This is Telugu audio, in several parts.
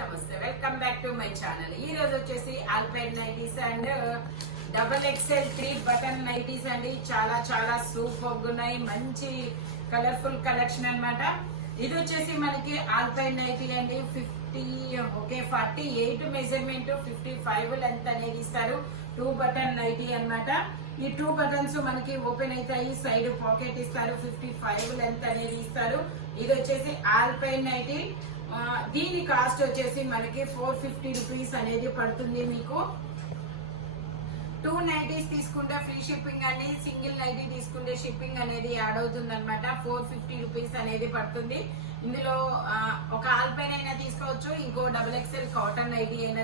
నమస్తే, welcome back to my channel. ఈ రోజు వచ్చేసి alpine nighties and XXL 3 button nighties అండి. చాలా చాలా సూపర్ ఉన్నాయి, మంచి కలర్ఫుల్ కలెక్షన్ అన్నమాట. ఇది వచ్చేసి మనకి ఆల్పైన్ నైటీ అండి. 48 మెజర్మెంట్, 55 లెంత్ అనేది ఇస్తారు. 2 బటన్ నైటీ అన్నమాట. ఈ 2 బటన్స్ మనకి ఓపెన్ అవుతాయి, సైడ్ పాకెట్ ఇస్తారు. 55 లెంత్ అనేది ఇస్తారు. ఇది వచ్చేసి ఆల్పైన్ నైటీ. దీని కాస్ట్ వచ్చేసి మనకి 450 రూపీస్ అనేది పడుతుంది. మీకు 2 నైటీస్ తీసుకుంటే ఫ్రీ షిప్పింగ్ అండి. సింగిల్ నైటీ తీసుకుంటే షిప్పింగ్ అనేది యాడ్ అవుతుంది అనమాట. 450 రూపీస్ అనేది పడుతుంది. ఇందులో ఒక ఆల్పైన్ అయినా తీసుకోవచ్చు, ఇంకో XXL కాటన్ నైటీ అయినా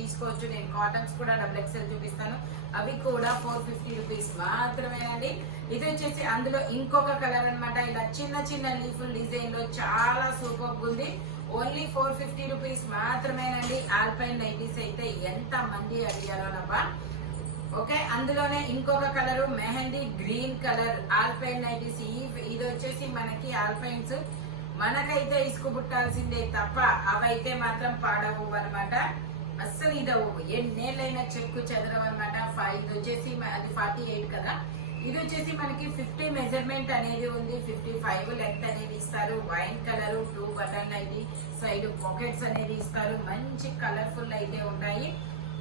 తీసుకోవచ్చు. నేను కాటన్స్ కూడా XXL చూపిస్తాను, అవి కూడా 450 రూపీస్ మాత్రమేనండి. ఇది వచ్చేసి అందులో ఇంకొక కలర్ అనమాట. ఇలా చిన్న చిన్న లీఫుల్ డిజైన్ లో చాలా సూపర్ ఉంది. ఓన్లీ 450 రూపీస్ మాత్రమేనండి. ఆల్పైన్ నైటీస్ అయితే ఎంత మంది అడిగారోనబ్బా. ఓకే, అందులోనే ఇంకొక colour mehndi green colour Alpine nighties. ఇది వచ్చేసి మనకి ఆల్పైన్స్ మనకైతే ఇసుకు పుట్టాల్సిందే తప్ప అవైతే మాత్రం పాడవు అనమాట. అస్సలు ఇదవు, ఎన్నేళ్ళైనా చెక్కు చెదరవు అనమాట. ఇది వచ్చేసి అది 48 కదా. ఇది వచ్చేసి మనకి 50 మెజర్మెంట్ అనేది ఉంది. 55 లెంత్ అనేది ఇస్తారు. Wine colour, 2 button nighty, side pockets అనేది ఇస్తారు. మంచి కలర్ఫుల్ అయితే ఉంటాయి.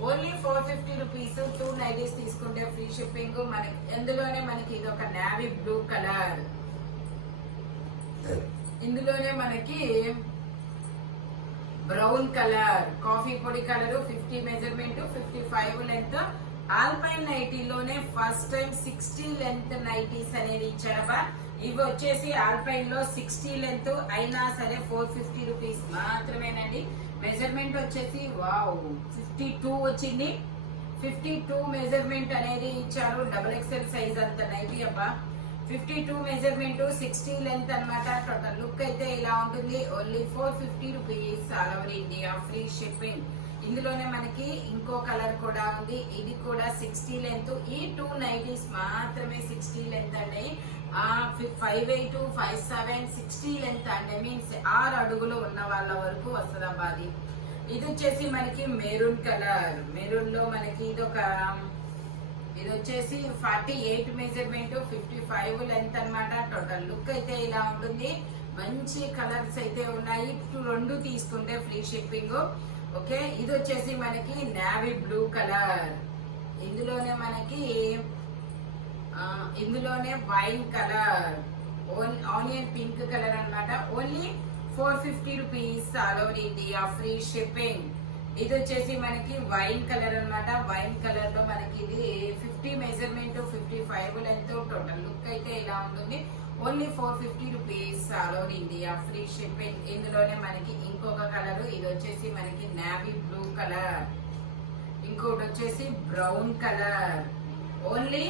Only 450 rupees. 2 నైటీస్ తీసుకుంటే ఫ్రీ షిప్పింగ్. మనకి ఎందులోనే మనకి ఇది ఒక నావీ బ్లూ కలర్, ఇందులోనే మనకి బ్రౌన్ కలర్, కాఫీ పొడి కలర్, 50 మెజర్మెంట్, 55 లెంత్. ఆల్పైన్ నైటీలోనే ఫస్ట్ టైం 60 లెంత్ నైటీస్ అనేది ఇచ్చారబ్బా. ఇవి వచ్చేసి ఆల్పైన్ లో 60 లెంత్ అయినా సరే 450 రూపీస్ మాత్రమేనండి. మెజర్మెంట్ వచ్చేసి వావ్ 52 వచ్చింది. 52 మెజర్మెంట్ అనేది ఇచ్చారు. XXL సైజ్ అంత నైటీ అబ్బా. 52 మెజర్మెంట్, 60 లెంత్ అన్నమాట. టోటల్ లుక్ అయితే ఇలా ఉంటుంది. Only 450 rupees all over India, free shipping. ఇందులోనే మనకి ఇంకో కలర్ కూడా ఉంది. ఇది కూడా 60 లెంత్. ఈ 2 నైటీస్ మాత్రమే 60 లెంత్ అండి. 58, 57, 60 లెంత్ అండి. మీన్స్ 6 అడుగులు ఉన్న వాళ్ళ వరకు వస్తుందబ్బా అది. ఇది వచ్చేసి మనకి మెరూన్ కలర్. మెరూన్ లో మనకి ఇది వచ్చేసి 48 మెజర్మెంట్, 55 లెంత్ అన్నమాట. టోటల్ లుక్ అయితే ఇలా ఉంటుంది. మంచి కలర్స్ అయితే ఉన్నాయి. 2 తీసుకుంటే ఫ్రీ షిప్పింగ్. ఓకే, ఇది వచ్చేసి మనకి నావీ బ్లూ కలర్. ఇందులోనే wine colour, onion pink colour అన్నమాట. Only 450 rupees all over India, free shipping. ఇది వచ్చేసి మనకి వైన్ కలర్ అన్నమాట. వైన్ కలర్ లో మనకి ఇది 50 మెజర్మెంట్, 55 లెంత్. టోటల్ లుక్ అయితే ఇలా ఉంటుంది. Only 450 rupees all over India, free shipping. ఇందులోనే మనకి ఇంకొక కలర్. ఇది వచ్చేసి మనకి నావీ బ్లూ కలర్, ఇంకోటి వచ్చేసి brown colour. Only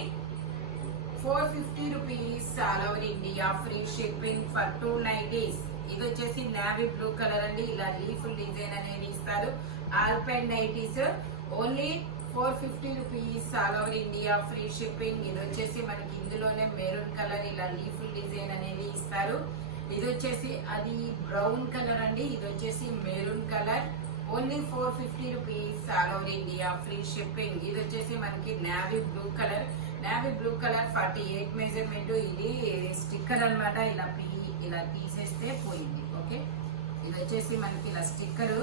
450 rupees all over India, free shipping for 2 nighties. ఇది వచ్చేసి నావీ బ్లూ కలర్ అండి. ఇలా లీఫుల్ డిజైన్ అనేది ఇస్తారు. Alpine nighties only 450 rupees all over India, free shipping. ఇది వచ్చేసి మనకి ఇందులోనే మెరూన్ కలర్, ఇలా లీఫుల్ డిజైన్ అనేది ఇస్తారు. ఇది వచ్చేసి అది బ్రౌన్ కలర్ అండి. ఇది వచ్చేసి maroon colour. Only 450 rupees all over India, free shipping. ఇది వచ్చేసి మనకి navy blue colour. Navy blue colour 48 measurement. ఇది స్టిక్కర్ అన్నమాట. ఇలా తీసేస్తే పోయింది. ఓకే, ఇది వచ్చేసి మనకి ఇలా స్టిక్కర్.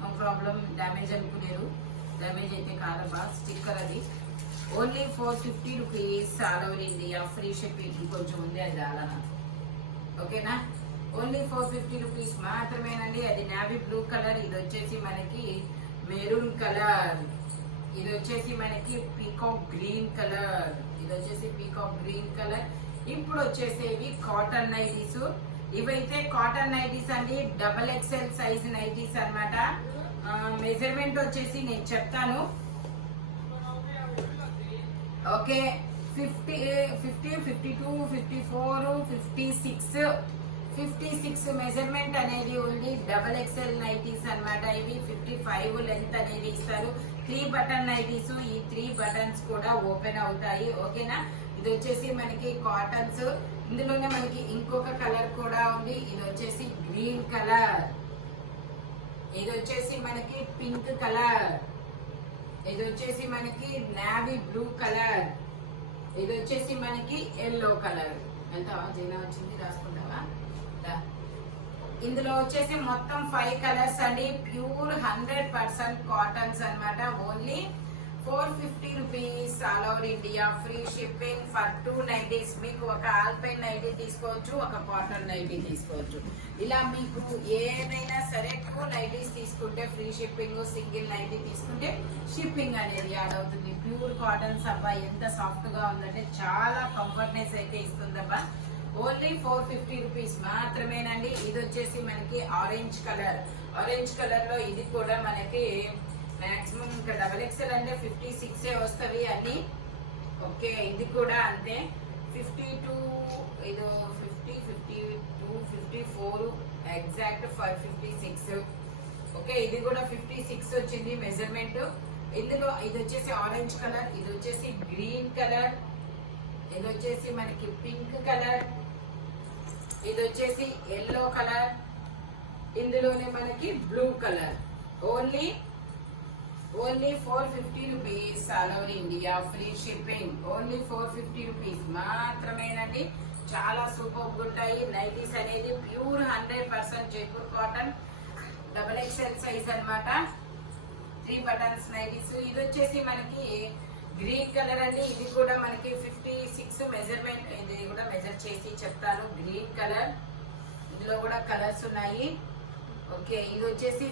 నో ప్రాబ్లం, డ్యామేజ్ అనుకునేరు, డ్యామేజ్ అయితే కాదబ్బా, స్టిక్కర్ అది. Only 450 rupees all over India, free shipping. ఇంకొంచెం ఉంది, అది చాలా. ఓకేనా, ఓన్లీ 450 రూపీస్ మాత్రమేనండి. అది నావీ బ్లూ కలర్. ఇది వచ్చేసి మనకి మెరూన్ కలర్. ఇది వచ్చేసి మనకి పీకాక్ గ్రీన్ కలర్. ఇది వచ్చేసి పీకాక్ గ్రీన్ కలర్. ఇప్పుడు వచ్చేసేవి కాటన్ నైటీస్. ఇవైతే కాటన్ నైటీస్ అండి. XXL సైజ్ నైటీస్ అన్నమాట. మెజర్మెంట్ వచ్చేసి నేను చెప్తాను. ఓకే, 50, 52, 54, 56 మెజర్మెంట్ అనేది ఉంది. XXL నైటీస్ అన్నమాట. ఇవి 55 లెంత్ అనేది ఇస్తారు. 3 బటన్ నైటీస్. ఈ 3 బటన్స్ కూడా ఓపెన్ అవుతాయి. ఓకేనా, ఇది వచ్చేసి మనకి కాటన్స్. ఇందులోనే మనకి ఇంకొక కలర్ కూడా ఉంది. ఇది వచ్చేసి గ్రీన్ కలర్. ఇది వచ్చేసి మనకి పింక్ కలర్, ఇది వచ్చేసి మనకి నావీ బ్లూ కలర్, ఇది వచ్చేసి మనకి ఎల్లో కలర్. వెళ్తావా జీనా వచ్చింది రాసుకుంటావా. ఇందులో వచ్చేసి మొత్తం 5 కలర్స్ అండి. ప్యూర్ 100% కాటన్స్ అన్నమాట. Only 450 rupees all over India. Free shipping for 2 nighties. మీకు ఒక ఆల్పైన్ నైటీ తీసుకోవచ్చు, ఒక కాటన్ నైటీ తీసుకోవచ్చు. ఇలా మీకు ఏదైనా సరే 2 నైటీస్ తీసుకుంటే ఫ్రీ షిప్పింగ్, సింగిల్ నైటీ తీసుకుంటే షిప్పింగ్ అనేది యాడ్ అవుతుంది. ప్యూర్ కాటన్స్ అబ్బా ఎంత సాఫ్ట్ గా ఉందంటే చాలా కంఫర్ట్నెస్ అయితే ఇస్తుందబ్బా. ఓన్లీ 450 రూపీస్ మాత్రమేనండి. ఇది వచ్చేసి మనకి ఆరెంజ్ కలర్. ఆరెంజ్ కలర్ లో ఇది కూడా మనకి మాక్సిమం ఇంకా XXL అంటే 56 వస్తవి అన్ని. ఓకే ఇది కూడా అంతే 52, ఇది 50, 52, 54 ఎగ్జాక్ట్ 56. ఓకే ఇది కూడా 56 వచ్చింది మెజర్మెంట్. ఇందులో ఇది వచ్చేసి ఆరెంజ్ కలర్, ఇది వచ్చేసి గ్రీన్ కలర్, ఇది వచ్చేసి మనకి పింక్ కలర్, ఇది వచ్చేసి ఎల్లో కలర్, ఇందులోనే మనకి blue colour. Only 450 rupees all over India. Free shipping. Only 450 rupees మాత్రమేనండి. చాలా సూపర్ ఉంటాయి నైటీస్ అనేది. Pure 100% Jaipur cotton XXL size అన్నమాట. 3 బటన్స్ నైటీస్. ఇది వచ్చేసి మనకి గ్రీన్ కలర్ అండి. ఇది కూడా మనకి 56 మెజర్మెంట్. ఇది కూడా మెజర్ చేసి చెప్తాను. గ్రీన్ కలర్, ఇందులో కూడా కలర్స్ ఉన్నాయి. ఓకే ఇది వచ్చేసి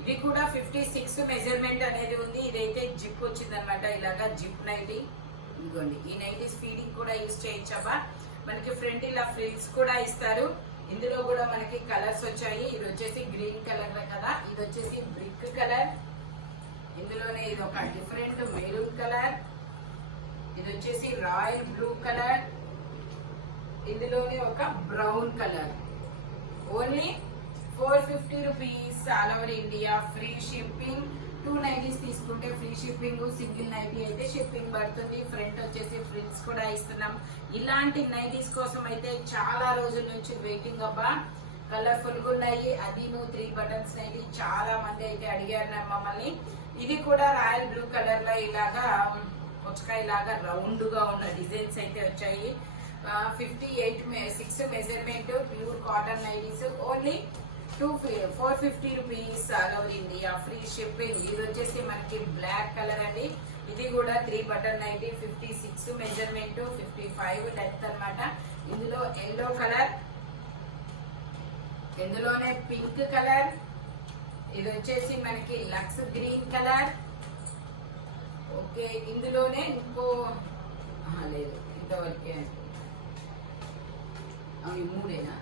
ఇది కూడా 56 మెజర్మెంట్ అనేది ఉంది. ఇదైతే జిప్ వచ్చింది అనమాట. ఇలాగా జిప్ నైటీ. ఇదిగోండి ఈ నైటీస్ ఫీడింగ్ కూడా యూజ్ చేయొచ్చబ్బా. మనకి ఫ్రంట్ ఇలా ఫ్రిల్స్ కూడా ఇస్తారు. ఇందులో కూడా మనకి కలర్స్ వచ్చాయి. ఇది వచ్చేసి గ్రీన్ కలర్ కదా, ఇది వచ్చేసి బ్రిక్ కలర్, ఇందులోనే ఇది ఒక డిఫరెంట్ మెరూన్ కలర్, ఇది వచ్చేసి రాయల్ బ్లూ కలర్, ఇందులోనే ఒక brown colour. Only 450 rupees all over India. Free shipping. 2 nighties తీసుకుంటే ఫ్రీ షిప్పింగ్, సింగిల్ నైటీ అయితే షిప్పింగ్ పడుతుంది. ఫ్రంట్ వచ్చేసి ఫ్రిల్స్ కూడా ఇస్తున్నాం. ఇలాంటి నైటీస్ కోసం అయితే చాలా రోజుల నుంచి వెయిటింగ్ అబ్బా. కలర్ఫుల్ గా ఉన్నాయి. అది 3 బటన్స్ నైటీ చాలా మంది అయితే అడిగారు మమ్మల్ని. ఇది కూడా రాయల్ బ్లూ కలర్ లో ఇలాగా పుచ్చకాయ లాగా రౌండ్ గా ఉన్న డిజైన్స్ అయితే వచ్చాయి. 58 measurement pure cotton nighties. Only 450 rupees all over India. Free shipping. ఇది వచ్చేసి మనకి బ్లాక్ కలర్ అండి. ఇది కూడా 3 బటన్ నైటీ. 56 మెజర్మెంట్, 55 డెప్త్ అన్నమాట. ఇందులో ఎల్లో కలర్, ఇందులోనే పింక్ కలర్, ఇది వచ్చేసి మనకి లక్స్ గ్రీన్ కలర్. ఓకే ఇందులోనే ఇంకో లేదు ఇంతవరకే అవి 3ఏనా.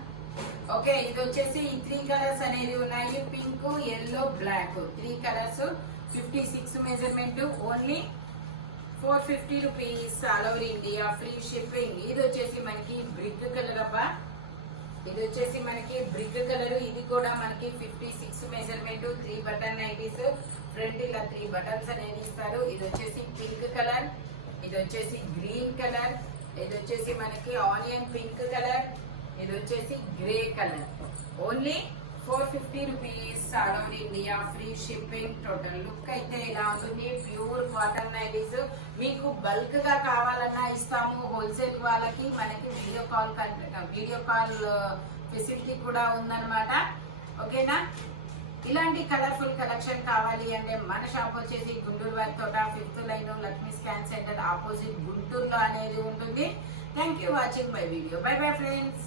ఓకే ఇది వచ్చేసి ఈ 3 కలర్స్ అనేది ఉన్నాయి. Pink, yellow, black 3 colours. 56 measurement. Only 450 rupees all over India. Free shipping. ఇది వచ్చేసి మనకి బ్రిక్ కలర్ అబ్బా. ఇది వచ్చేసి మనకి బ్రిక్ కలర్. ఇది కూడా మనకి 56 మెజర్మెంట్. 3 button nighties. ఫ్రంట్ ఇలా 3 బటన్స్ అనేది ఇస్తారు. ఇది వచ్చేసి పింక్ కలర్, ఇది వచ్చేసి గ్రీన్ కలర్, ఇది వచ్చేసి మనకి ఆనియన్ పింక్ కలర్, ఇది వచ్చేసి grey colour. Only 450 rupees all over India. Free shipping. Total look అయితే ఇలా ఉంటుంది. Pure cotton nighties. మీకు బల్క్ గా కావాలన్నా ఇస్తాము. హోల్సేల్ వాళ్ళకి మనకి వీడియో కాల్ ఫెసిలిటీ కూడా ఉందన్నమాట. ఓకేనా. ఇలాంటి కలర్ఫుల్ కలెక్షన్ కావాలి అంటే మన షాప్ వచ్చేసి గుంటూరు వారి తోట 5th line Lakshmi scan centre opposite గుంటూరులో అనేది ఉంటుంది. Thank you watching my video. By bye friends.